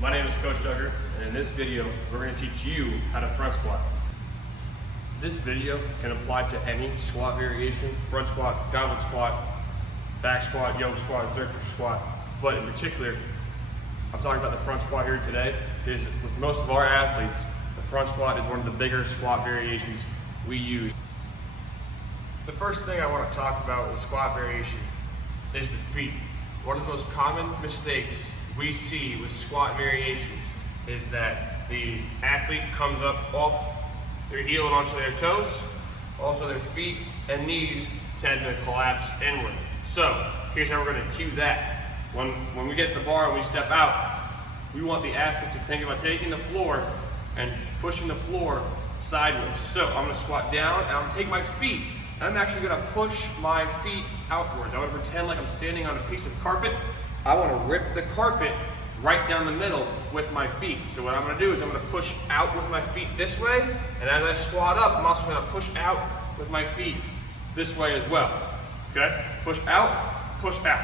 My name is Coach Tucker, and in this video, we're going to teach you how to front squat. This video can apply to any squat variation: front squat, goblet squat, back squat, yoke squat, zercher squat. But in particular, I'm talking about the front squat here today because with most of our athletes, the front squat is one of the bigger squat variations we use. The first thing I want to talk about with squat variation is the feet. One of the most common mistakes we see with squat variations is that the athlete comes up off their heel and onto their toes. Also, their feet and knees tend to collapse inward. So here's how we're going to cue that. When we get the bar and we step out, we want the athlete to think about taking the floor and just pushing the floor sideways. So I'm going to squat down and I'm going to take my feet. I'm actually going to push my feet outwards. I want to pretend like I'm standing on a piece of carpet. I want to rip the carpet right down the middle with my feet. So what I'm going to do is I'm going to push out with my feet this way, and as I squat up, I'm also going to push out with my feet this way as well. Okay? Push out, push out.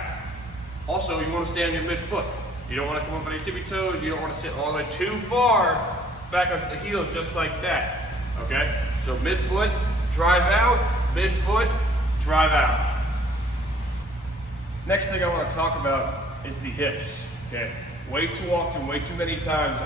Also, you want to stay on your midfoot. You don't want to come up on your tippy toes. You don't want to sit all the way too far back onto the heels, just like that. Okay? So midfoot, drive out, midfoot, drive out. Next thing I want to talk about is the hips. Okay? Way too often, way too many times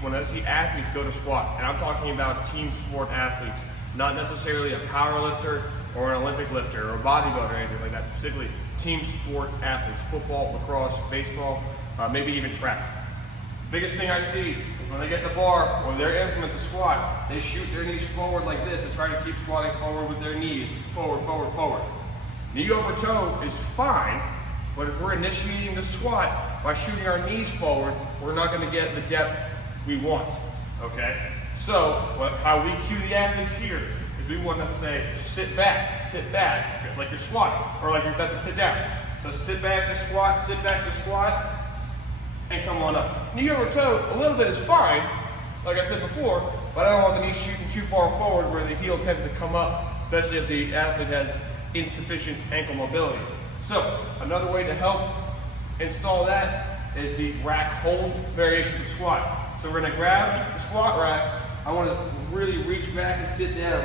when I see athletes go to squat, and I'm talking about team sport athletes, not necessarily a power lifter or an Olympic lifter or a bodybuilder or anything like that, specifically team sport athletes, football, lacrosse, baseball, maybe even track. Biggest thing I see is when they get the bar or they implement the squat, they shoot their knees forward like this and try to keep squatting forward with their knees, forward, forward, forward. Knee over toe is fine, but if we're initiating the squat by shooting our knees forward, we're not going to get the depth we want, okay? So how we cue the athletes here is we want them to say, sit back, like you're squatting, or like you're about to sit down. So sit back to squat, and come on up. Knee over toe, a little bit is fine, like I said before, but I don't want the knee shooting too far forward where the heel tends to come up, especially if the athlete has insufficient ankle mobility. So another way to help install that is the rack hold variation of squat. So we're gonna grab the squat rack. I wanna really reach back and sit down,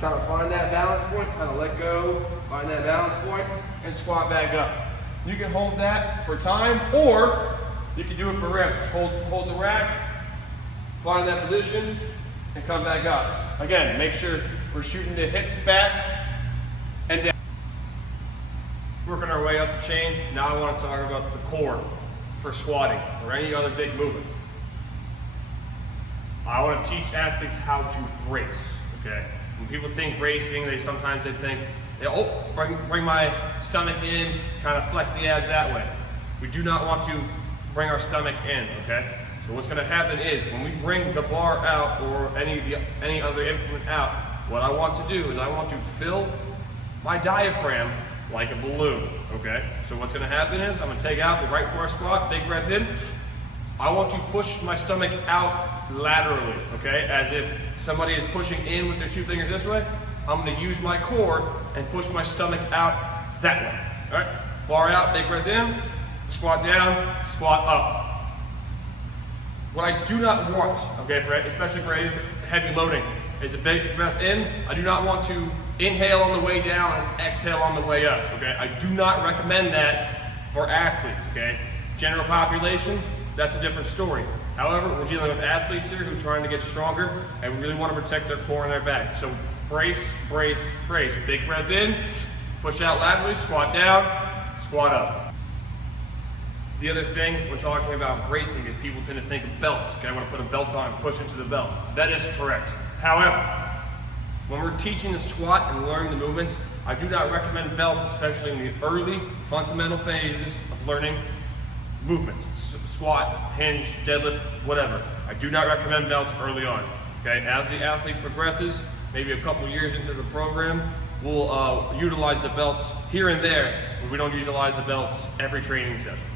kind of find that balance point, kind of let go, find that balance point, and squat back up. You can hold that for time, or you can do it for reps. Hold the rack, find that position, and come back up. Again, make sure we're shooting the hips back and down. Working our way up the chain, now I want to talk about the core for squatting or any other big movement. I want to teach athletes how to brace, okay? When people think bracing, sometimes they think, oh, bring my stomach in, kind of flex the abs that way. We do not want to bring our stomach in, okay? So what's gonna happen is when we bring the bar out or any other implement out, what I want to do is I want to fill my diaphragm like a balloon, okay? So what's gonna happen is I'm gonna take out the right for a squat, big breath in. I want to push my stomach out laterally, okay? As if somebody is pushing in with their two fingers this way. I'm gonna use my core and push my stomach out that way, all right? Bar out, big breath in, squat down, squat up. What I do not want, okay, especially for heavy loading, is a big breath in. I do not want to inhale on the way down and exhale on the way up, okay? I do not recommend that for athletes, okay? General population, that's a different story. However, we're dealing with athletes here who are trying to get stronger and we really want to protect their core and their back. So brace, brace, brace. Big breath in, push out laterally, squat down, squat up. The other thing we're talking about bracing is people tend to think of belts. Okay, I want to put a belt on, push into the belt. That is correct. However, when we're teaching the squat and learning the movements, I do not recommend belts, especially in the early fundamental phases of learning movements, squat, hinge, deadlift, whatever. I do not recommend belts early on. Okay, as the athlete progresses, maybe a couple years into the program, we'll utilize the belts here and there, but we don't utilize the belts every training session.